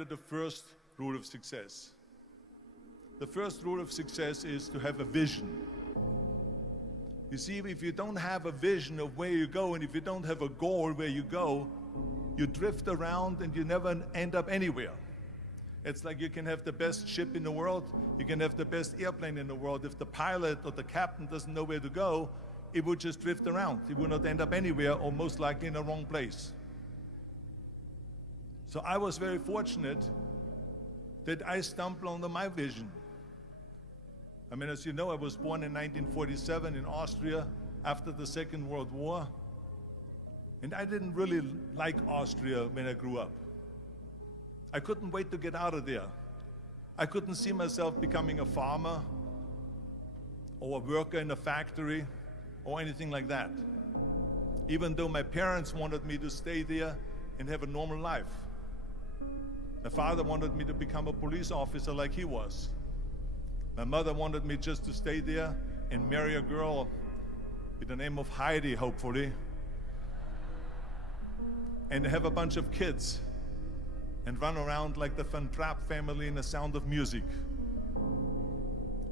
created the first rule of success. The first rule of success is to have a vision. You see, if you don't have a vision of where you go, and if you don't have a goal where you go, you drift around and you never end up anywhere. It's like you can have the best ship in the world, you can have the best airplane in the world. If the pilot or the captain doesn't know where to go, it would just drift around. It would not end up anywhere, or most likely in the wrong place. So I was very fortunate that I stumbled on my vision. I mean, as you know, I was born in 1947 in Austria after the Second World War. And I didn't really like Austria when I grew up. I couldn't wait to get out of there. I couldn't see myself becoming a farmer or a worker in a factory or anything like that, even though my parents wanted me to stay there and have a normal life. My father wanted me to become a police officer like he was. My mother wanted me just to stay there and marry a girl with the name of Heidi, hopefully, and have a bunch of kids and run around like the Van Trapp family in The Sound of Music.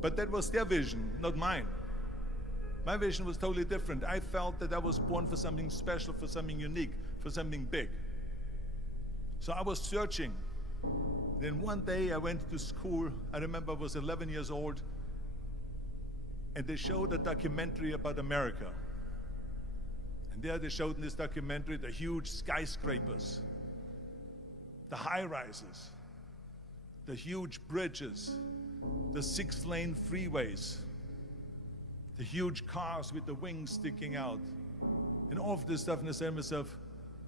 But that was their vision, not mine. My vision was totally different. I felt that I was born for something special, for something unique, for something big. So I was searching. Then one day I went to school. I remember I was 11 years old, and they showed a documentary about America. And there they showed in this documentary the huge skyscrapers, the high-rises, the huge bridges, the 6-lane freeways, the huge cars with the wings sticking out, and all of this stuff. And I said to myself,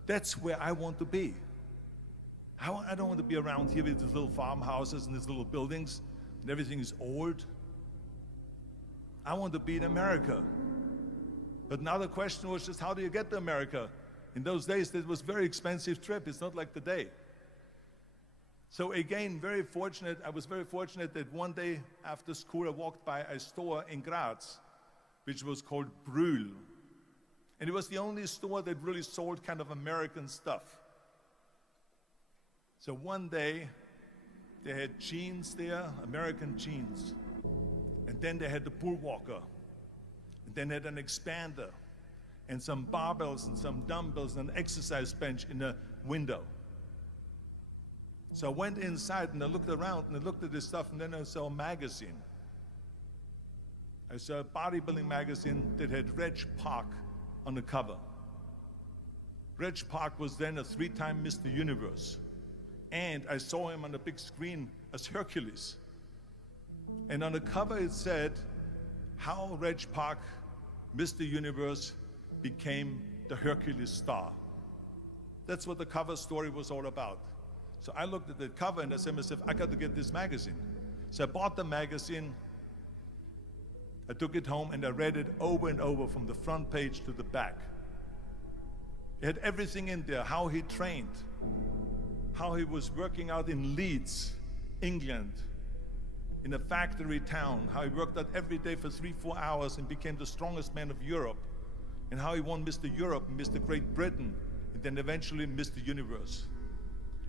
that's where I want to be. I don't want to be around here with these little farmhouses and these little buildings, and everything is old. I want to be in America. But now the question was just, how do you get to America? In those days, it was a very expensive trip. It's not like today. So again, I was very fortunate that one day after school, I walked by a store in Graz, which was called Brühl. And it was the only store that really sold kind of American stuff. So one day, they had jeans there, American jeans. And then they had the bull walker. And then they had an expander, and some barbells and some dumbbells and an exercise bench in the window. So I went inside and I looked around and I looked at this stuff, and then I saw a magazine. I saw a bodybuilding magazine that had Reg Park on the cover. Reg Park was then a 3-time Mr. Universe. And I saw him on the big screen as Hercules. And on the cover it said, how Reg Park, Mr. Universe, became the Hercules star. That's what the cover story was all about. So I looked at the cover and I said to myself, I got to get this magazine. So I bought the magazine, I took it home and I read it over and over from the front page to the back. It had everything in there, how he trained, how he was working out in Leeds, England, in a factory town, how he worked out every day for 3-4 hours and became the strongest man of Europe, and how he won Mr. Europe and Mr. Great Britain, and then eventually Mr. Universe.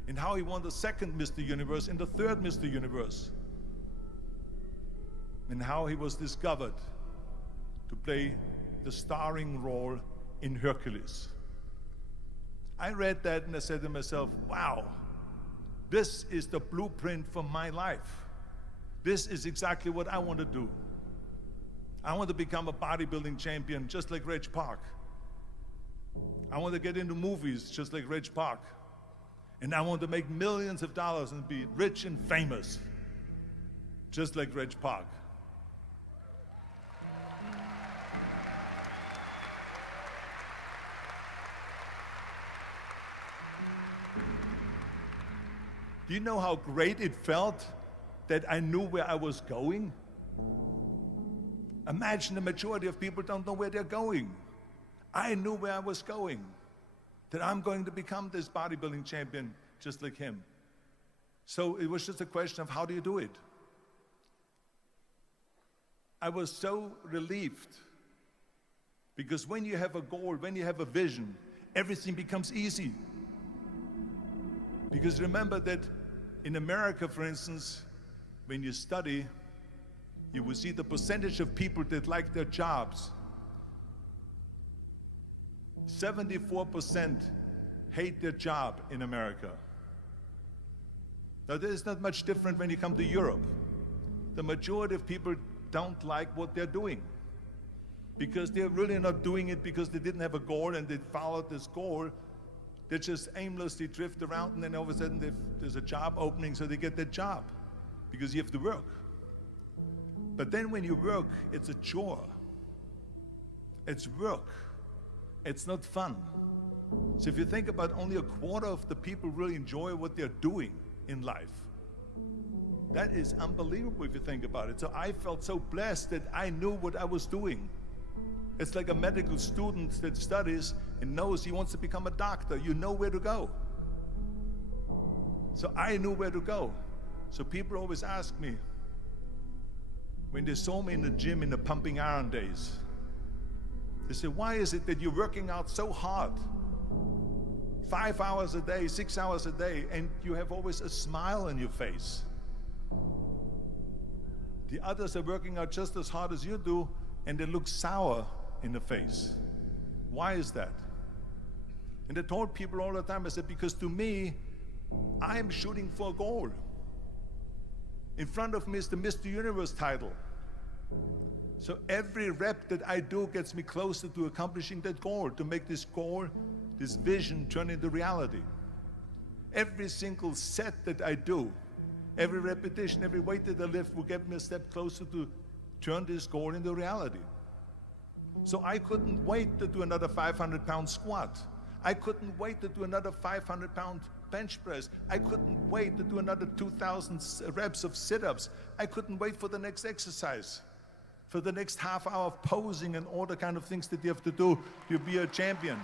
And how he won the second Mr. Universe and the third Mr. Universe. And how he was discovered to play the starring role in Hercules. I read that and I said to myself, wow, this is the blueprint for my life. This is exactly what I want to do. I want to become a bodybuilding champion just like Reg Park. I want to get into movies just like Reg Park. And I want to make millions of dollars and be rich and famous just like Reg Park. Do you know how great it felt that I knew where I was going? Imagine the majority of people don't know where they're going. I knew where I was going, that I'm going to become this bodybuilding champion just like him. So it was just a question of how do you do it? I was so relieved, because when you have a goal, when you have a vision, everything becomes easy. Because remember that In America, for instance, when you study, you will see the percentage of people that like their jobs. 74% hate their job in America. Now, there's not much different when you come to Europe. The majority of people don't like what they're doing because they're really not doing it because they didn't have a goal and they followed this goal. They just aimlessly drift around, and then all of a sudden there's a job opening, so they get that job because you have to work. But then when you work, it's a chore. It's work. It's not fun. So if you think about, only a quarter of the people really enjoy what they're doing in life. That is unbelievable if you think about it. So I felt so blessed that I knew what I was doing. It's like a medical student that studies and knows he wants to become a doctor. You know where to go. So I knew where to go. So people always ask me, when they saw me in the gym in the pumping iron days, they say, why is it that you're working out so hard? 5 hours a day, 6 hours a day, and you have always a smile on your face. The others are working out just as hard as you do, and they look sour in the face. Why is that? And I told people all the time, I said, because to me, I'm shooting for a goal. In front of me is the Mr. Universe title. So every rep that I do gets me closer to accomplishing that goal, to make this goal, this vision, turn into reality. Every single set that I do, every repetition, every weight that I lift will get me a step closer to turn this goal into reality. So I couldn't wait to do another 500-pound squat. I couldn't wait to do another 500-pound bench press. I couldn't wait to do another 2,000 reps of sit-ups. I couldn't wait for the next exercise, for the next half hour of posing and all the kind of things that you have to do to be a champion.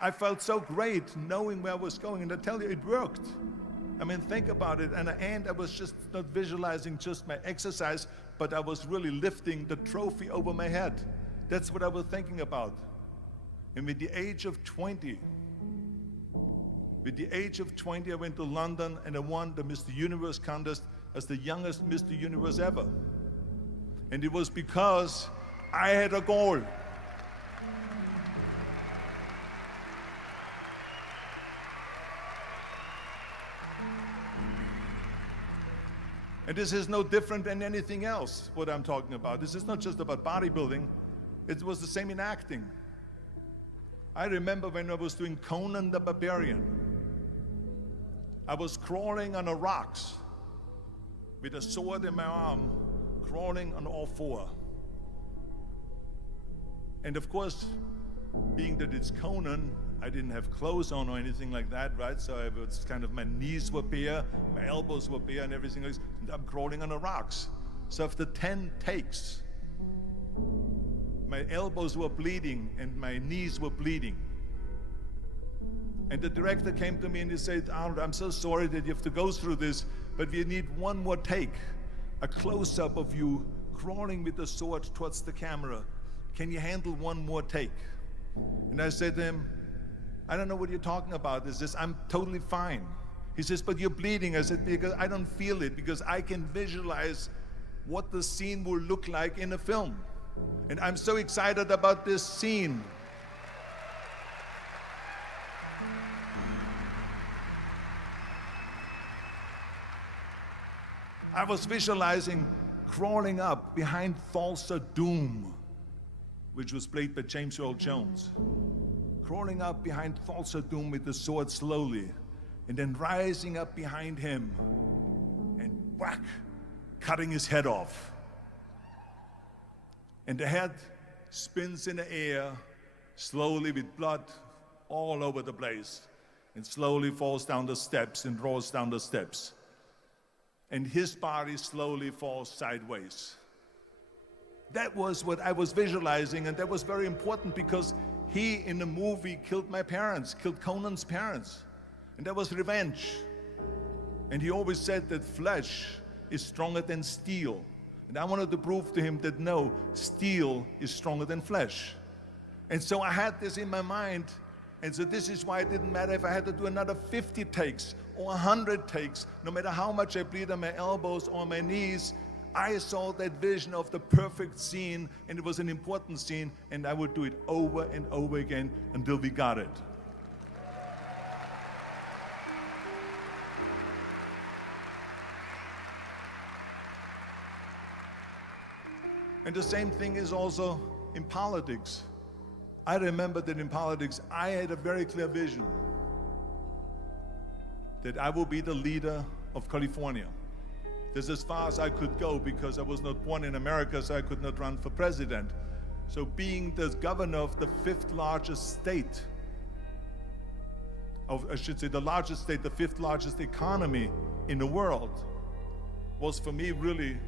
I felt so great knowing where I was going, and I tell you, it worked. I mean, think about it. And I was just not visualizing just my exercise, but I was really lifting the trophy over my head. That's what I was thinking about. And with the age of 20, I went to London and I won the Mr. Universe contest as the youngest Mr. Universe ever. And it was because I had a goal. And this is no different than anything else, what I'm talking about. This is not just about bodybuilding. It was the same in acting. I remember when I was doing Conan the Barbarian. I was crawling on the rocks with a sword in my arm, crawling on all four. And of course, being that it's Conan, I didn't have clothes on or anything like that, right? So I was kind of, my knees were bare, my elbows were bare and everything else. And I'm crawling on the rocks. So after 10 takes, my elbows were bleeding and my knees were bleeding. And the director came to me and he said, Arnold, I'm so sorry that you have to go through this, but we need one more take, a close-up of you crawling with the sword towards the camera. Can you handle one more take? And I said to him, I don't know what you're talking about. He says, I'm totally fine. He says, but you're bleeding. I said, because I don't feel it, because I can visualize what the scene will look like in a film. And I'm so excited about this scene. I was visualizing crawling up behind Thulsa Doom, which was played by James Earl Jones. Crawling up behind Thulsa Doom with the sword slowly, and then rising up behind him and whack, cutting his head off. And the head spins in the air, slowly with blood all over the place, and slowly falls down the steps and rolls down the steps. And his body slowly falls sideways. That was what I was visualizing, and that was very important because he, in the movie, killed my parents, killed Conan's parents. And that was revenge. And he always said that flesh is stronger than steel. And I wanted to prove to him that no, steel is stronger than flesh. And so I had this in my mind. And so this is why it didn't matter if I had to do another 50 takes or 100 takes, no matter how much I bleed on my elbows or my knees. I saw that vision of the perfect scene, and it was an important scene, and I would do it over and over again until we got it. And the same thing is also in politics. I remember that in politics, I had a very clear vision that I will be the leader of California. This is as far as I could go because I was not born in America, so I could not run for president. So being the governor of the fifth largest state, I should say the largest state, the fifth largest economy in the world, was for me really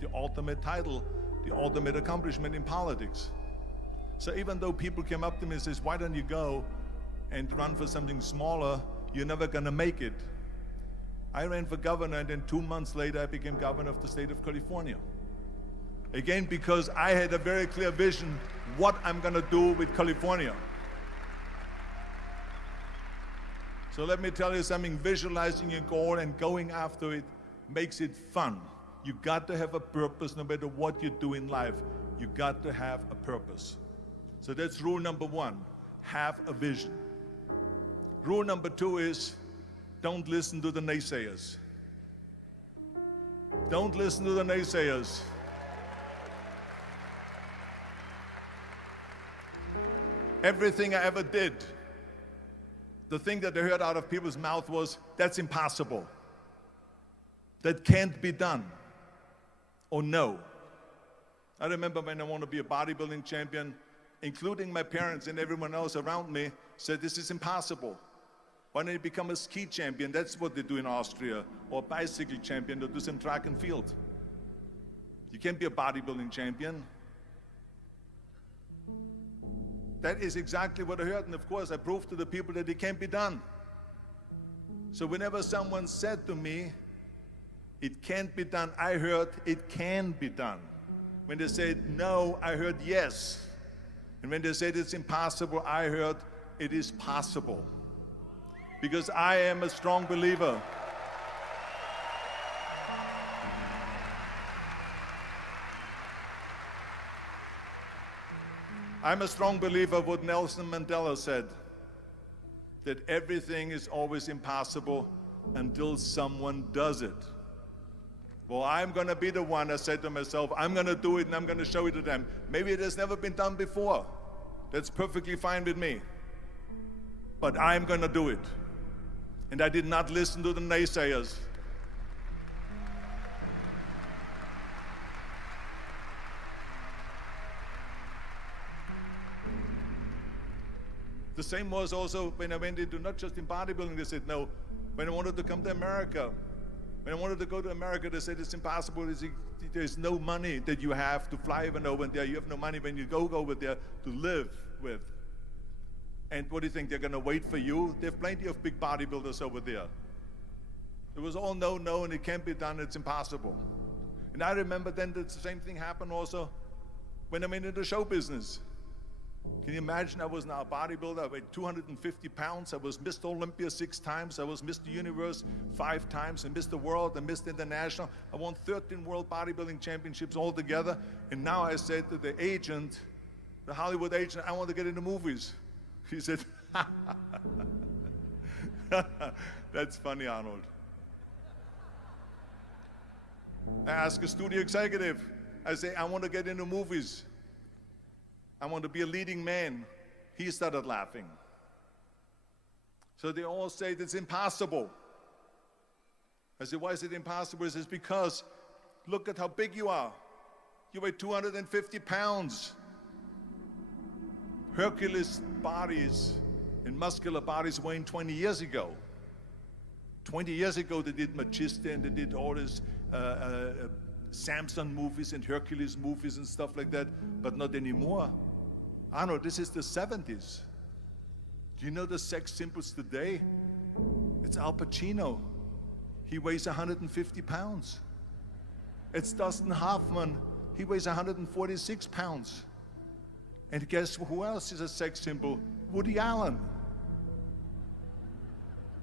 the ultimate title, the ultimate accomplishment in politics. So even though people came up to me and says, why don't you go and run for something smaller, you're never gonna make it. I ran for governor, and then 2 months later I became governor of the state of California. Again, because I had a very clear vision what I'm gonna do with California. So let me tell you something, visualizing your goal and going after it makes it fun. You got to have a purpose no matter what you do in life. You got to have a purpose. So that's rule number one, have a vision. Rule number two is, don't listen to the naysayers. Don't listen to the naysayers. Everything I ever did, the thing that I heard out of people's mouth was, that's impossible. That can't be done. Or no. I remember when I wanted to be a bodybuilding champion, including my parents and everyone else around me, said this is impossible. Why don't you become a ski champion? That's what they do in Austria. Or a bicycle champion, or do some track and field. You can't be a bodybuilding champion. That is exactly what I heard, and of course I proved to the people that it can't be done. So whenever someone said to me, it can't be done, I heard it can be done. When they said no, I heard yes. And when they said it's impossible, I heard it is possible. Because I am a strong believer. I'm a strong believer of what Nelson Mandela said, that everything is always impossible until someone does it. Well, I'm going to be the one, I said to myself, I'm going to do it and I'm going to show it to them. Maybe it has never been done before. That's perfectly fine with me. But I'm going to do it. And I did not listen to the naysayers. The same was also when I went into, not just in bodybuilding, they said no. When I wanted to come to America, when I wanted to go to America, they said it's impossible. There's no money that you have to fly even over there. You have no money when you go over there to live with. And what do you think, they're gonna wait for you? They have plenty of big bodybuilders over there. It was all no, and it can't be done, it's impossible. And I remember then that the same thing happened also when I went into the show business. Can you imagine, I was now a bodybuilder, I weighed 250 pounds, I was Mr. Olympia 6 times, I was Mr. Universe 5 times, and Mr. World and Mr. International. I won 13 World Bodybuilding Championships altogether, and now I said to the agent, the Hollywood agent, I want to get into movies. He said, that's funny, Arnold. I asked a studio executive, I say, I want to get into movies. I want to be a leading man. He started laughing. So they all say it's impossible. I said, why is it impossible? He says, because look at how big you are. You weigh 250 pounds. Hercules bodies and muscular bodies weighing 20 years ago. 20 years ago they did Machista and they did all this Samson movies and Hercules movies and stuff like that, but not anymore. Arnold, this is the 70s. Do you know the sex symbols today? It's Al Pacino. He weighs 150 pounds. It's Dustin Hoffman. He weighs 146 pounds. And guess who else is a sex symbol? Woody Allen.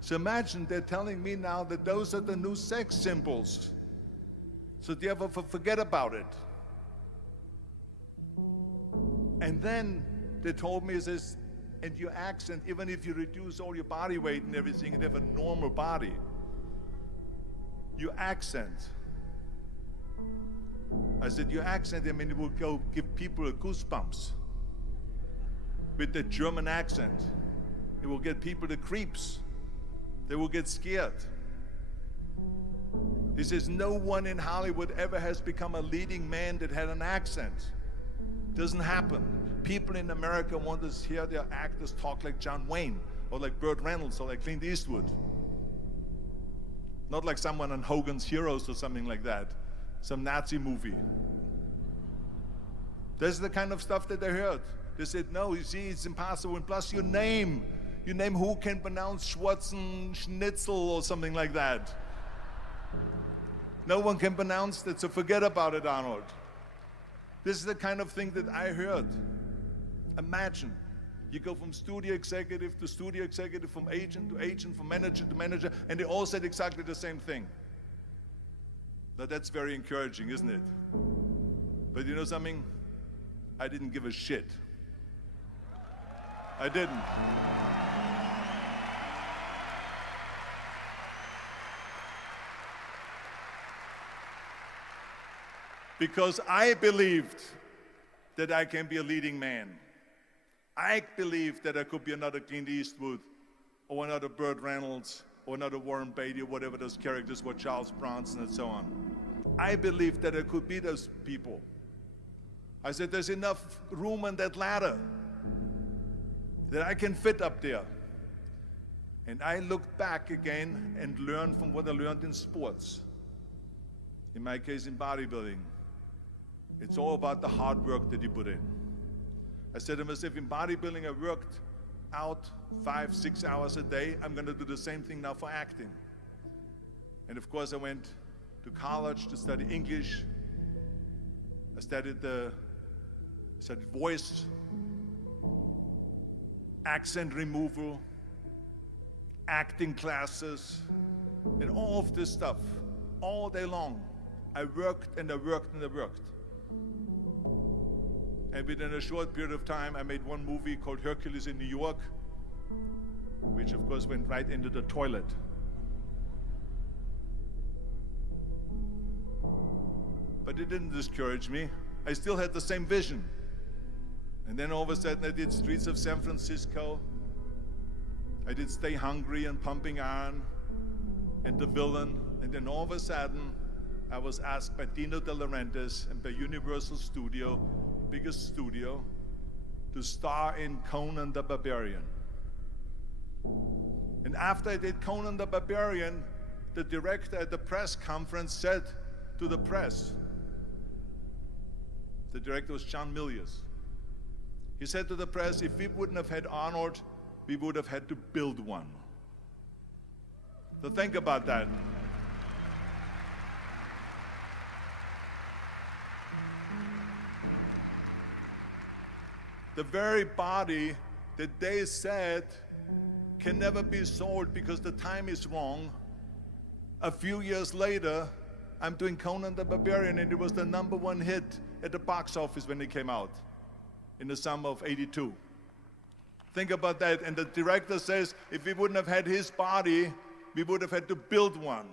So imagine they're telling me now that those are the new sex symbols. So do you ever forget about it? And then they told me, this, and your accent, even if you reduce all your body weight and everything and have a normal body, your accent. I said, your accent, I mean, it will go give people goosebumps. With the German accent, it will get people the creeps. They will get scared. He says, no one in Hollywood ever has become a leading man that had an accent. Doesn't happen. People in America want to hear their actors talk like John Wayne, or like Burt Reynolds, or like Clint Eastwood. Not like someone on Hogan's Heroes or something like that, some Nazi movie. This is the kind of stuff that they heard. They said, no, you see, it's impossible. And plus your name who can pronounce Schwarzenegger or something like that. No one can pronounce that, so forget about it, Arnold. This is the kind of thing that I heard. Imagine, you go from studio executive to studio executive, from agent to agent, from manager to manager, and they all said exactly the same thing. Now that's very encouraging, isn't it? But you know something? I didn't give a shit. I didn't. Because I believed that I can be a leading man. I believed that I could be another Clint Eastwood, or another Burt Reynolds, or another Warren Beatty, or whatever those characters were, Charles Bronson, and so on. I believed that I could be those people. I said, there's enough room on that ladder that I can fit up there. And I looked back again and learned from what I learned in sports. In my case, in bodybuilding. It's all about the hard work that you put in. I said to myself, in bodybuilding, I worked out 5-6 hours a day. I'm going to do the same thing now for acting. And of course, I went to college to study English. I studied voice, accent removal, acting classes, and all of this stuff, all day long. I worked and I worked and I worked. And within a short period of time, I made one movie called Hercules in New York, which of course went right into the toilet. But it didn't discourage me. I still had the same vision. And then all of a sudden I did Streets of San Francisco. I did Stay Hungry and Pumping Iron and The Villain. And then all of a sudden I was asked by Dino De Laurentiis and by Universal Studio, biggest studio, to star in Conan the Barbarian. And after I did Conan the Barbarian, the director at the press conference said to the press, the director was John Milius. He said to the press, if we wouldn't have had Arnold, we would have had to build one. So think about that. The very body that they said can never be sold because the time is wrong. A few years later, I'm doing Conan the Barbarian, and it was the #1 hit at the box office when it came out in the summer of '82. Think about that. And the director says, if we wouldn't have had his body, we would have had to build one.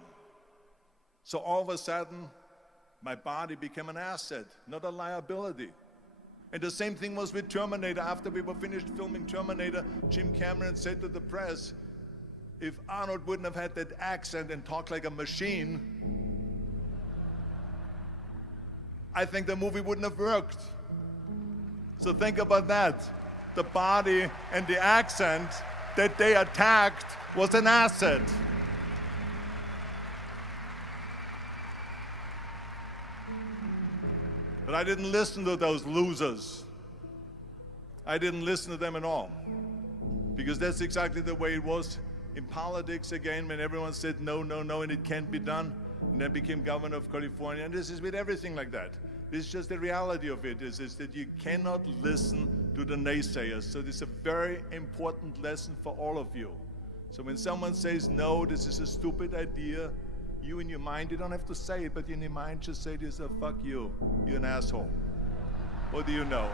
So all of a sudden, my body became an asset, not a liability. And the same thing was with Terminator. After we were finished filming Terminator, Jim Cameron said to the press, if Arnold wouldn't have had that accent and talked like a machine, I think the movie wouldn't have worked. So think about that. The body and the accent that they attacked was an asset. But I didn't listen to those losers. I didn't listen to them at all. Because that's exactly the way it was in politics again, when everyone said no, no, no, and it can't be done. and then became governor of California. And this is with everything like that. This is just the reality of it, is that you cannot listen to the naysayers. So this is a very important lesson for all of you. So when someone says, no, this is a stupid idea, you in your mind, you don't have to say it, but in your mind just say to yourself, fuck you, you're an asshole. What do you know?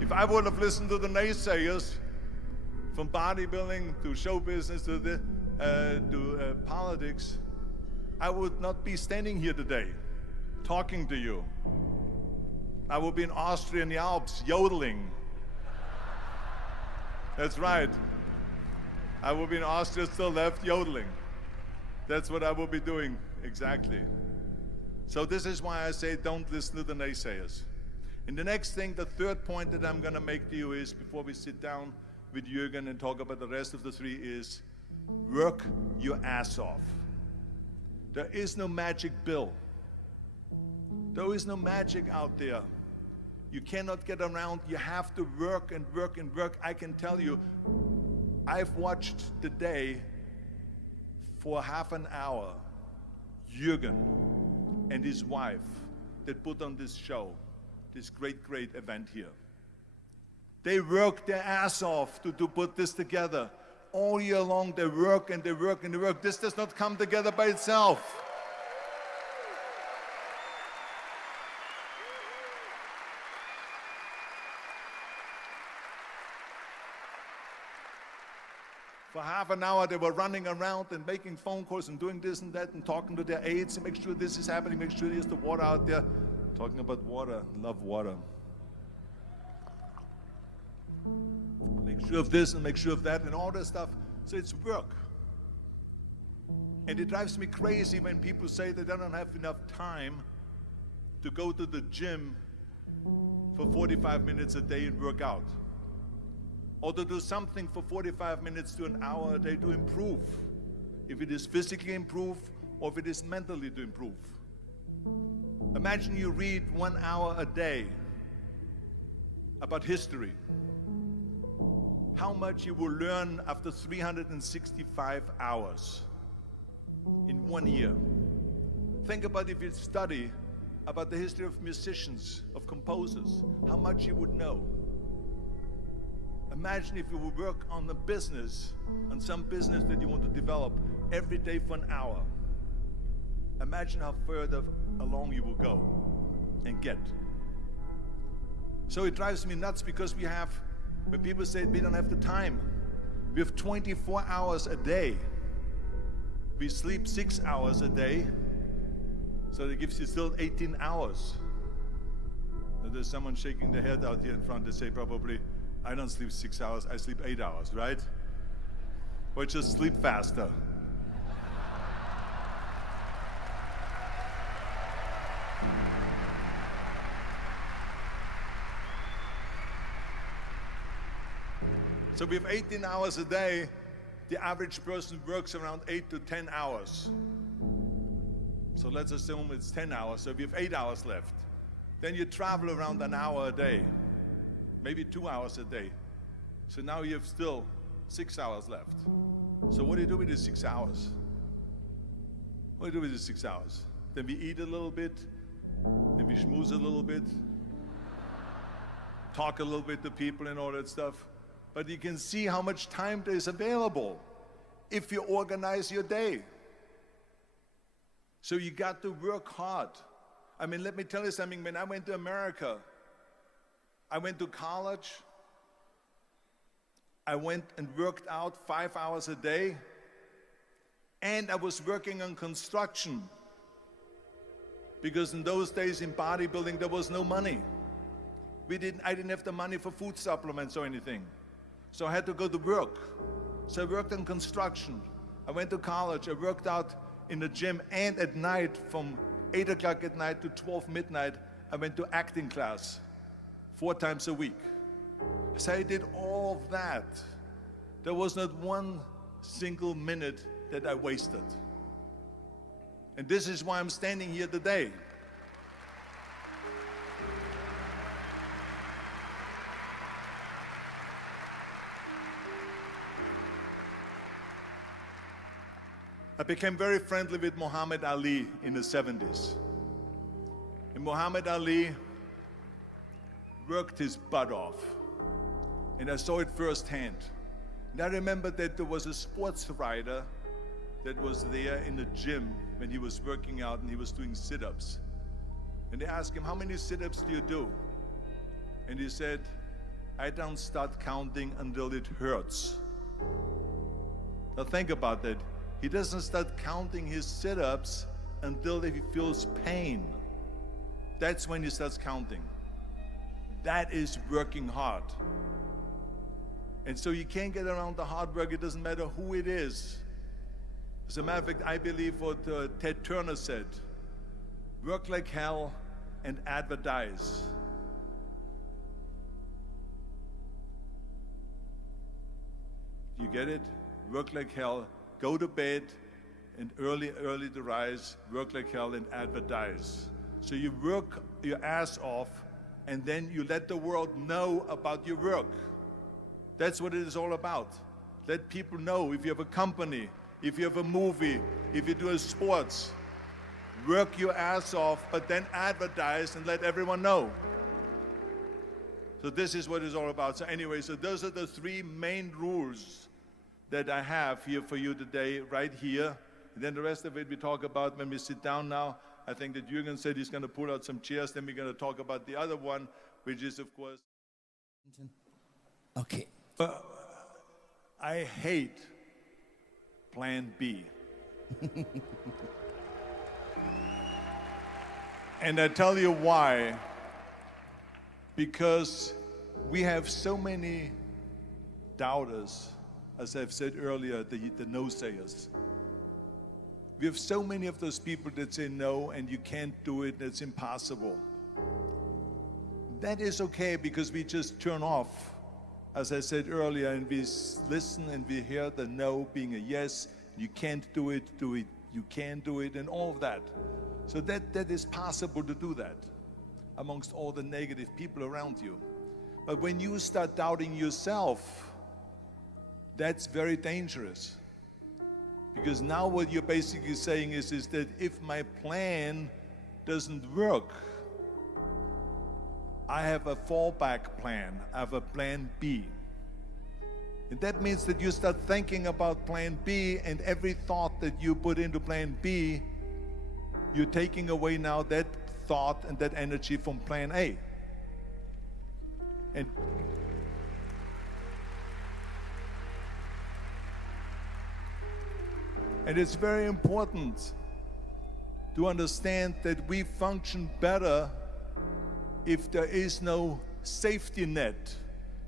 If I would have listened to the naysayers, from bodybuilding to show business to politics, I would not be standing here today talking to you. I would be in Austria in the Alps yodeling. That's right. I would be in Austria still left yodeling. That's what I would be doing, exactly. So this is why I say don't listen to the naysayers. And the next thing, the third point that I'm going to make to you is, before we sit down with Jürgen and talk about the rest of the three, is work your ass off. There is no magic pill. There is no magic out there. You cannot get around. You have to work and work and work. I can tell you, I've watched today for half an hour Jürgen and his wife that put on this show, this great, great event here. They work their ass off to put this together. All year long, they work and they work and they work. This does not come together by itself. For half an hour, they were running around and making phone calls and doing this and that and talking to their aides and make sure this is happening, make sure there's the water out there. Talking about water, love water. Make sure of this and make sure of that and all that stuff. So it's work. And it drives me crazy when people say that they don't have enough time to go to the gym for 45 minutes a day and work out. Or to do something for 45 minutes to an hour a day to improve. If it is physically improve or if it is mentally to improve. Imagine you read 1 hour a day about history. How much you will learn after 365 hours in 1 year. Think about if you study about the history of musicians, of composers, how much you would know. Imagine if you would work on a business, on some business that you want to develop every day for an hour. Imagine how further along you will go and get. So it drives me nuts because we have, when people say we don't have the time, we have 24 hours a day. We sleep 6 hours a day, so that gives you still 18 hours. Now there's someone shaking their head out here in front. They say probably, I don't sleep 6 hours, I sleep 8 hours, right? Or just sleep faster. So we have 18 hours a day. The average person works around 8 to 10 hours. So let's assume it's 10 hours, so we have 8 hours left. Then you travel around an hour a day, maybe 2 hours a day. So now you have still 6 hours left. So what do you do with these 6 hours? What do you do with these 6 hours? Then we eat a little bit, then we schmooze a little bit, talk a little bit to people and all that stuff. But you can see how much time there is available if you organize your day. So you got to work hard. I mean, let me tell you something. When I went to America, I went to college. I went and worked out 5 hours a day. And I was working on construction. Because in those days in bodybuilding, there was no money. I didn't have the money for food supplements or anything. So I had to go to work. So I worked on construction. I went to college. I worked out in the gym, and at night from 8 o'clock at night to 12 midnight, I went to acting class 4 times a week. So I did all of that. There was not one single minute that I wasted. And this is why I'm standing here today. I became very friendly with Muhammad Ali in the 70s. And Muhammad Ali worked his butt off. And I saw it firsthand. And I remember that there was a sports writer that was there in the gym when he was working out and he was doing sit-ups. And they asked him, how many sit-ups do you do? And he said, I don't start counting until it hurts. Now think about that. He doesn't start counting his sit-ups until he feels pain. That's when he starts counting. That is working hard. And so you can't get around the hard work. It doesn't matter who it is. As a matter of fact, I believe what Ted Turner said, work like hell and advertise. You get it? Work like hell, go to bed, and early to rise, work like hell and advertise. So you work your ass off, and then you let the world know about your work. That's what it is all about. Let people know. If you have a company, if you have a movie, if you do sports, work your ass off, but then advertise and let everyone know. So this is what it's all about. So anyway, so those are the three main rules that I have here for you today, right here. And then the rest of it we talk about when we sit down now. I think that Jürgen said he's going to pull out some chairs. Then we're going to talk about the other one, which is, of course... Okay. I hate Plan B. And I tell you why. Because we have so many doubters, as I've said earlier, the no-sayers. We have so many of those people that say no, and you can't do it, it's impossible. That is okay, because we just turn off, as I said earlier, and we listen and we hear the no being a yes. You can't do it, you can do it, and all of that. So that is possible to do that amongst all the negative people around you. But when you start doubting yourself, that's very dangerous. Because now what you're basically saying is that if my plan doesn't work, I have a fallback plan, I have a plan B. And that means that you start thinking about plan B, and every thought that you put into plan B, you're taking away now that thought and that energy from plan A. And it's very important to understand that we function better if there is no safety net,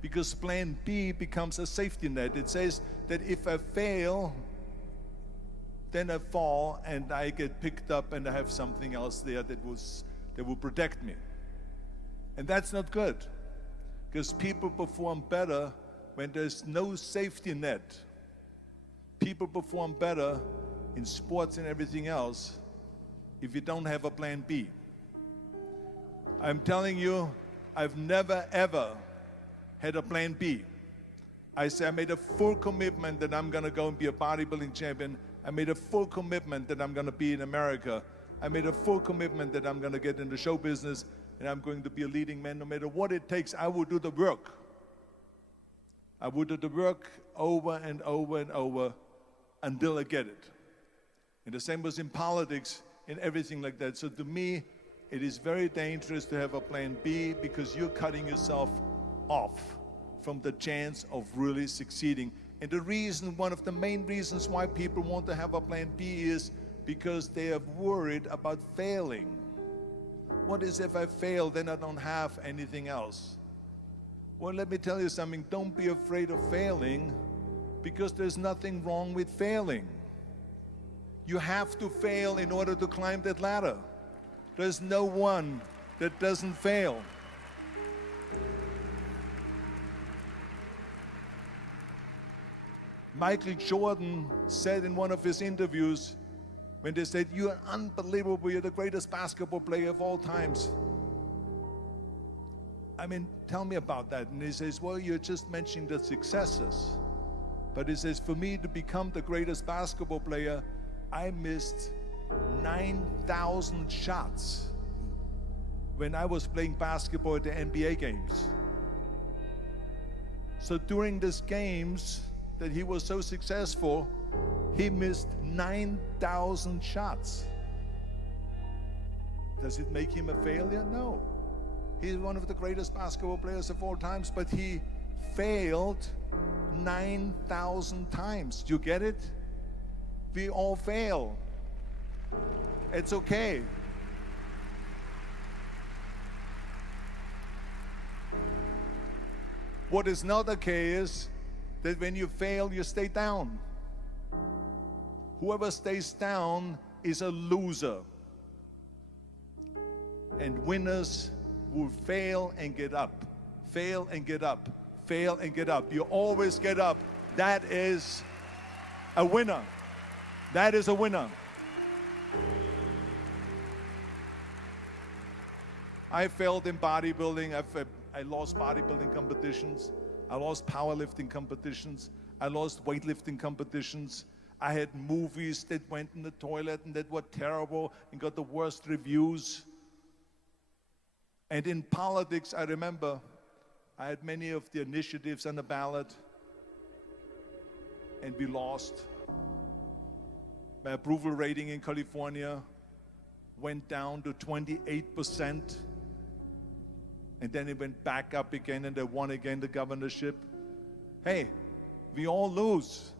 because plan B becomes a safety net. It says that if I fail, then I fall and I get picked up and I have something else there that will protect me. And that's not good, because people perform better when there's no safety net. People perform better in sports and everything else if you don't have a plan B. I'm telling you, I've never ever had a plan B. I made a full commitment that I'm gonna go and be a bodybuilding champion. I made a full commitment that I'm gonna be in America. I made a full commitment that I'm gonna get in the show business and I'm going to be a leading man. No matter what it takes, I will do the work. I will do the work over and over and over until I get it. And the same was in politics and everything like that. So to me, it is very dangerous to have a plan B, because you're cutting yourself off from the chance of really succeeding. And the reason, one of the main reasons why people want to have a plan B is because they are worried about failing. What is if I fail, then I don't have anything else? Well, let me tell you something. Don't be afraid of failing, because there's nothing wrong with failing. You have to fail in order to climb that ladder. There's no one that doesn't fail. Michael Jordan said in one of his interviews, when they said, "You're unbelievable, you're the greatest basketball player of all times." I mean, tell me about that. And he says, well, you're just mentioning the successes. But he says, for me to become the greatest basketball player, I missed 9,000 shots when I was playing basketball at the NBA games. So during these games that he was so successful, he missed 9,000 shots. Does it make him a failure? No. He's one of the greatest basketball players of all times, but he failed 9,000 times. Do you get it? We all fail. It's okay. What is not okay is that when you fail, you stay down. Whoever stays down is a loser. And winners will fail and get up, fail and get up, fail and get up. You always get up. That is a winner. That is a winner. I failed in bodybuilding. I lost bodybuilding competitions. I lost powerlifting competitions. I lost weightlifting competitions. I had movies that went in the toilet and that were terrible and got the worst reviews. And in politics, I remember I had many of the initiatives on the ballot, and we lost. My approval rating in California went down to 28%, and then it went back up again, and I won again the governorship. Hey, we all lose.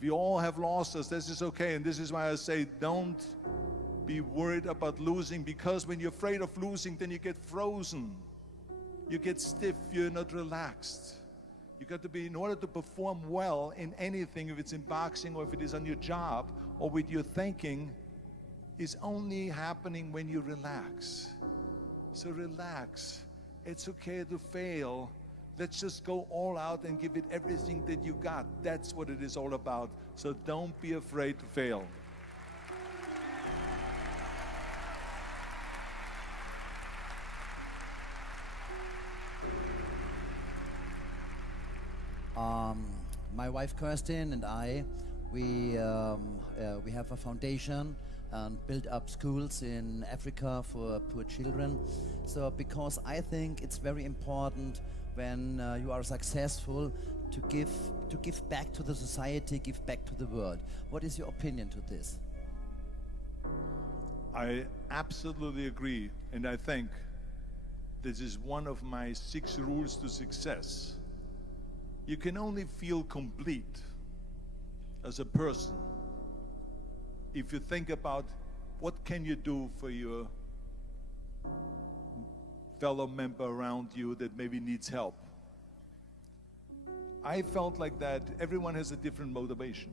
We all have losses. This is okay, and this is why I say don't be worried about losing, because when you're afraid of losing, then you get frozen. You get stiff, you're not relaxed. You got to be, in order to perform well in anything, if it's in boxing or if it is on your job or with your thinking, is only happening when you relax. So relax. It's okay to fail. Let's just go all out and give it everything that you got. That's what it is all about. So don't be afraid to fail. My wife Kirsten and I, we have a foundation and build up schools in Africa for poor children. So because I think it's very important when you are successful to give back to the society, give back to the world. What is your opinion to this? I absolutely agree, and I think this is one of my 6 rules to success. You can only feel complete as a person if you think about what can you do for your fellow member around you that maybe needs help. I felt like that everyone has a different motivation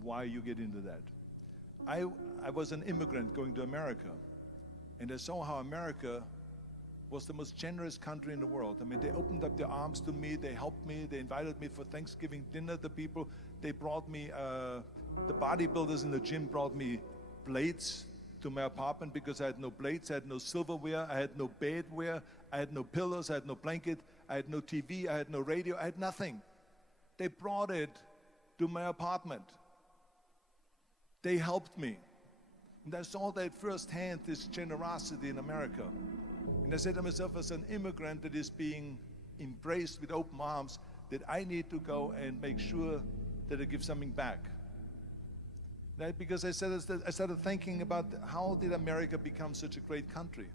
why you get into that. I was an immigrant going to America, and I saw how America was the most generous country in the world. I mean, they opened up their arms to me, they helped me, they invited me for Thanksgiving dinner. The people, they brought me, the bodybuilders in the gym brought me plates to my apartment because I had no plates, I had no silverware, I had no bedware, I had no pillows, I had no blanket, I had no TV, I had no radio, I had nothing. They brought it to my apartment. They helped me. And I saw that firsthand, this generosity in America. And I said to myself, as an immigrant that is being embraced with open arms, that I need to go and make sure that I give something back. Right? Because I started thinking about how did America become such a great country?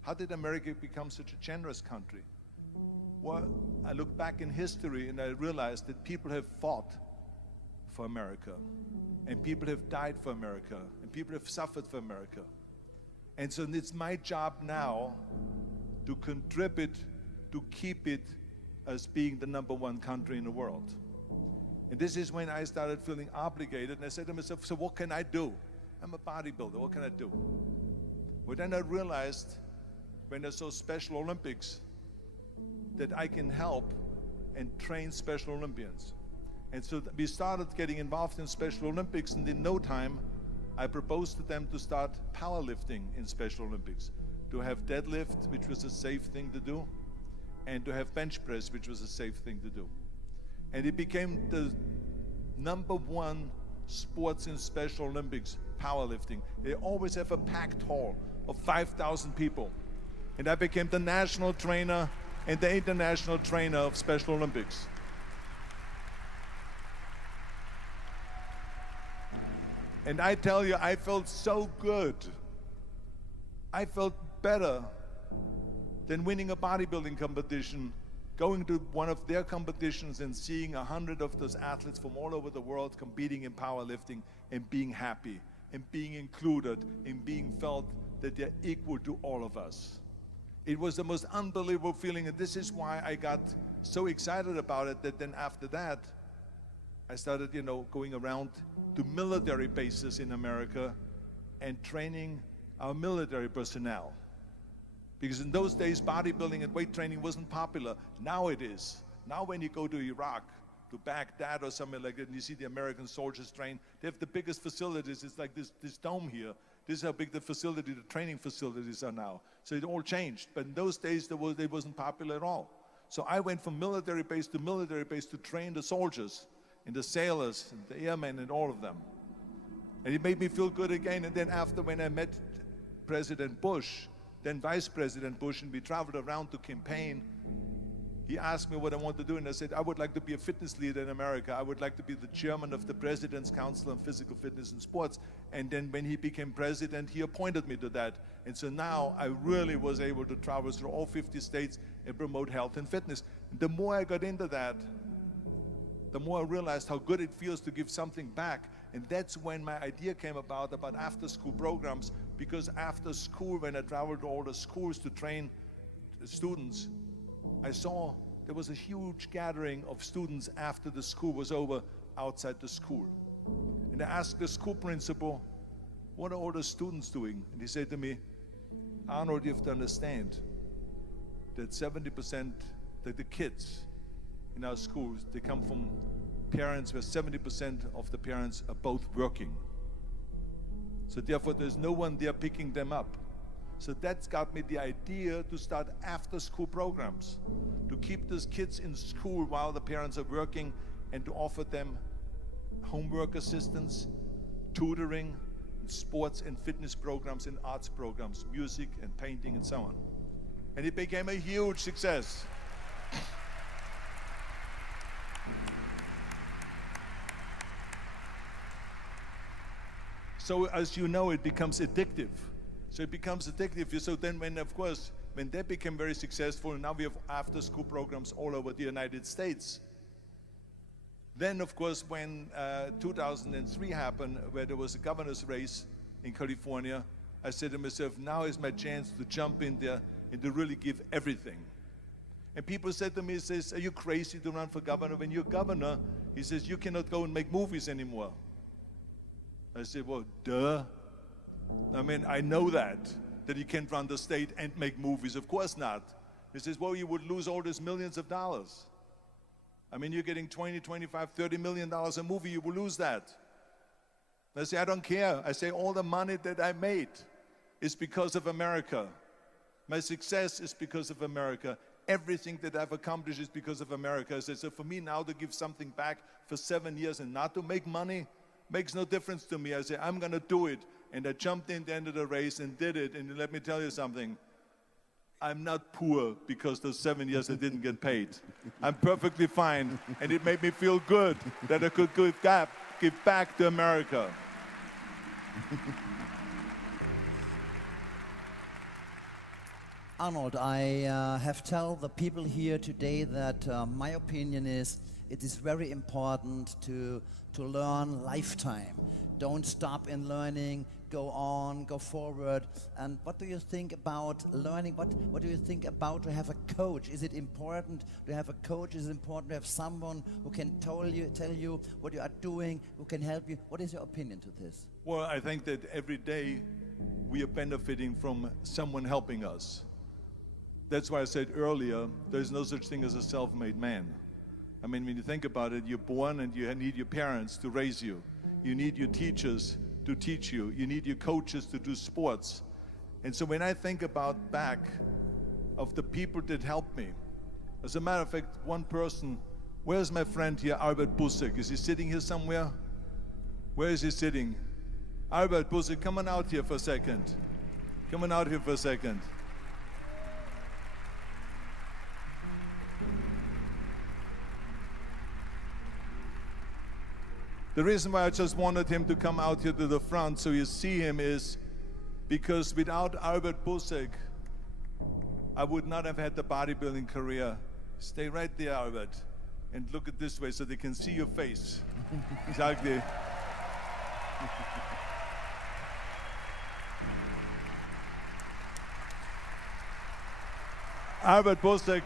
How did America become such a generous country? Well, I look back in history and I realized that people have fought for America, and people have died for America, and people have suffered for America. And so it's my job now to contribute to keep it as being the #1 country in the world. And this is when I started feeling obligated, and I said to myself, so what can I do? I'm a bodybuilder, what can I do? Well, then I realized when I saw Special Olympics that I can help and train Special Olympians. And so we started getting involved in Special Olympics, and in no time, I proposed to them to start powerlifting in Special Olympics, to have deadlift, which was a safe thing to do, and to have bench press, which was a safe thing to do. And it became the #1 sports in Special Olympics, powerlifting. They always have a packed hall of 5,000 people. And I became the national trainer and the international trainer of Special Olympics. And I tell you, I felt so good. I felt better than winning a bodybuilding competition, going to one of their competitions and seeing 100 of those athletes from all over the world competing in powerlifting and being happy and being included and being felt that they're equal to all of us. It was the most unbelievable feeling, and this is why I got so excited about it that then after that, I started, going around to military bases in America and training our military personnel. Because in those days, bodybuilding and weight training wasn't popular. Now it is. Now when you go to Iraq, to Baghdad or something like that, and you see the American soldiers train, they have the biggest facilities. It's like this dome here. This is how big the training facilities are now. So it all changed. But in those days, it wasn't popular at all. So I went from military base to train the soldiers and the sailors and the airmen and all of them. And it made me feel good again. And then after, when I met President Bush, then Vice President Bush, and we traveled around to campaign, he asked me what I want to do, and I said, I would like to be a fitness leader in America. I would like to be the chairman of the President's Council on Physical Fitness and Sports. And then when he became president, he appointed me to that. And so now I really was able to travel through all 50 states and promote health and fitness. And the more I got into that, the more I realized how good it feels to give something back. And that's when my idea came about after-school programs, because after school, when I traveled to all the schools to train students, I saw there was a huge gathering of students after the school was over outside the school. And I asked the school principal, what are all the students doing? And he said to me, Arnold, you have to understand that 70% that the kids in our schools, they come from parents where 70% of the parents are both working. So therefore, there's no one there picking them up. So that's got me the idea to start after-school programs, to keep those kids in school while the parents are working, and to offer them homework assistance, tutoring, sports and fitness programs and arts programs, music and painting and so on. And it became a huge success. So as you know, it becomes addictive. So it becomes addictive. So then when they became very successful, now we have after-school programs all over the United States. Then of course, when 2003 happened, where there was a governor's race in California, I said to myself, now is my chance to jump in there and to really give everything. And people said to me, are you crazy to run for governor? When you're governor, he says, you cannot go and make movies anymore. I said, well, duh. I mean, I know that you can't run the state and make movies. Of course not. He says, well, you would lose all these millions of dollars. I mean, you're getting 20, 25, $30 million a movie, you will lose that. I say, I don't care. I say, all the money that I made is because of America. My success is because of America. Everything that I've accomplished is because of America. I say, so for me now to give something back for 7 years and not to make money makes no difference to me. I say, I'm going to do it. And I jumped in the end of the race and did it. And let me tell you something. I'm not poor because those 7 years I didn't get paid. I'm perfectly fine. And it made me feel good that I could give back to America. Arnold, I have tell the people here today that my opinion is it is very important to learn lifetime. Don't stop in learning, go on, go forward. And what do you think about learning? What do you think about to have a coach? Is it important to have a coach? Is it important to have someone who can tell you what you are doing, who can help you? What is your opinion to this? Well, I think that every day we are benefiting from someone helping us. That's why I said earlier, there's no such thing as a self-made man. I mean, when you think about it, you're born and you need your parents to raise you. You need your teachers to teach you. You need your coaches to do sports. And so when I think about back of the people that helped me, as a matter of fact, one person, where's my friend here, Albert Busek? Is he sitting here somewhere? Where is he sitting? Albert Busse, come on out here for a second. Come on out here for a second. The reason why I just wanted him to come out here to the front so you see him is because without Albert Busse, I would not have had the bodybuilding career. Stay right there, Albert, and look at this way so they can see your face. Exactly. Albert Busse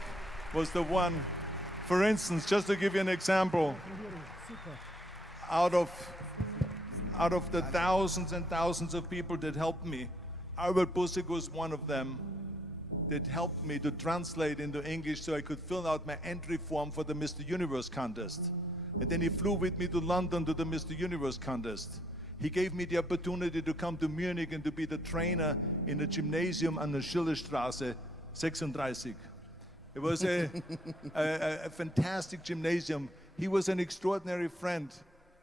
was the one, for instance, just to give you an example, out of the thousands and thousands of people that helped me, Albert Busse was one of them that helped me to translate into English so I could fill out my entry form for the Mr. Universe contest. And then he flew with me to London to the Mr. Universe contest. He gave me the opportunity to come to Munich and to be the trainer in the gymnasium on the Schillerstraße 36. It was a fantastic gymnasium. He was an extraordinary friend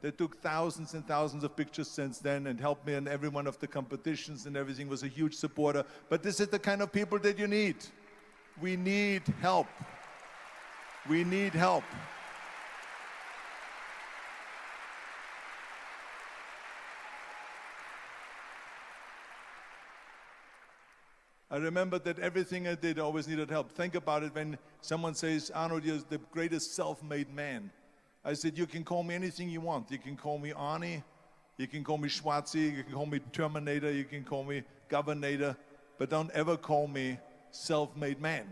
that took thousands and thousands of pictures since then and helped me in every one of the competitions and everything, was a huge supporter. But this is the kind of people that you need. We need help. We need help. I remember that everything I did always needed help. Think about it when someone says, Arnold, you're the greatest self-made man. I said, you can call me anything you want. You can call me Arnie, you can call me Schwarzi, you can call me Terminator, you can call me Governator, but don't ever call me self-made man.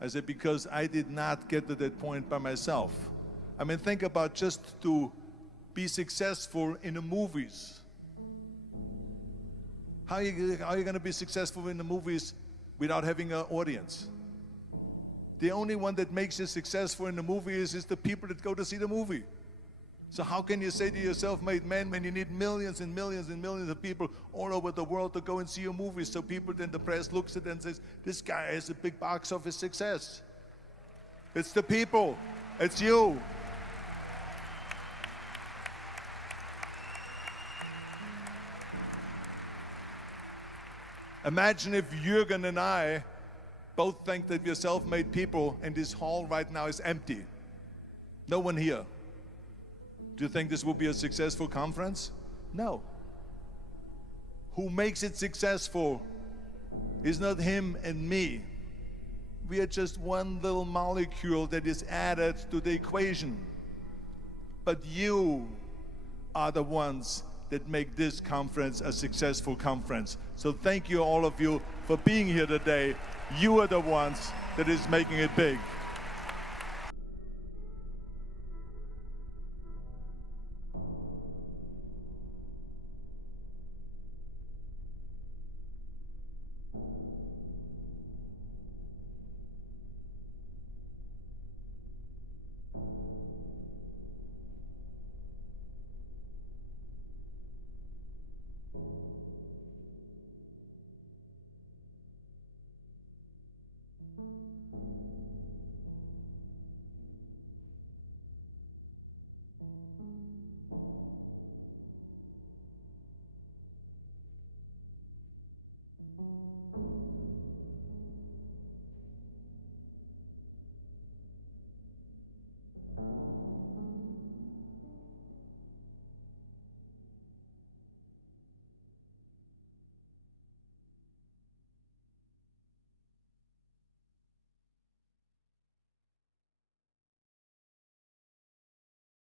I said, because I did not get to that point by myself. I mean, think about just to be successful in the movies. How are you going to be successful in the movies without having an audience? The only one that makes you successful in the movie is the people that go to see the movie. So how can you say to yourself, made man, when you need millions and millions and millions of people all over the world to go and see your movie, so people, then the press looks at it and says, this guy has a big box office success. It's the people. It's you. Imagine if Jürgen and I both think that we're self-made people and this hall right now is empty. No one here. Do you think this will be a successful conference? No. Who makes it successful is not him and me. We are just one little molecule that is added to the equation. But you are the ones that make this conference a successful conference. So thank you, all of you, for being here today. You are the ones that is making it big.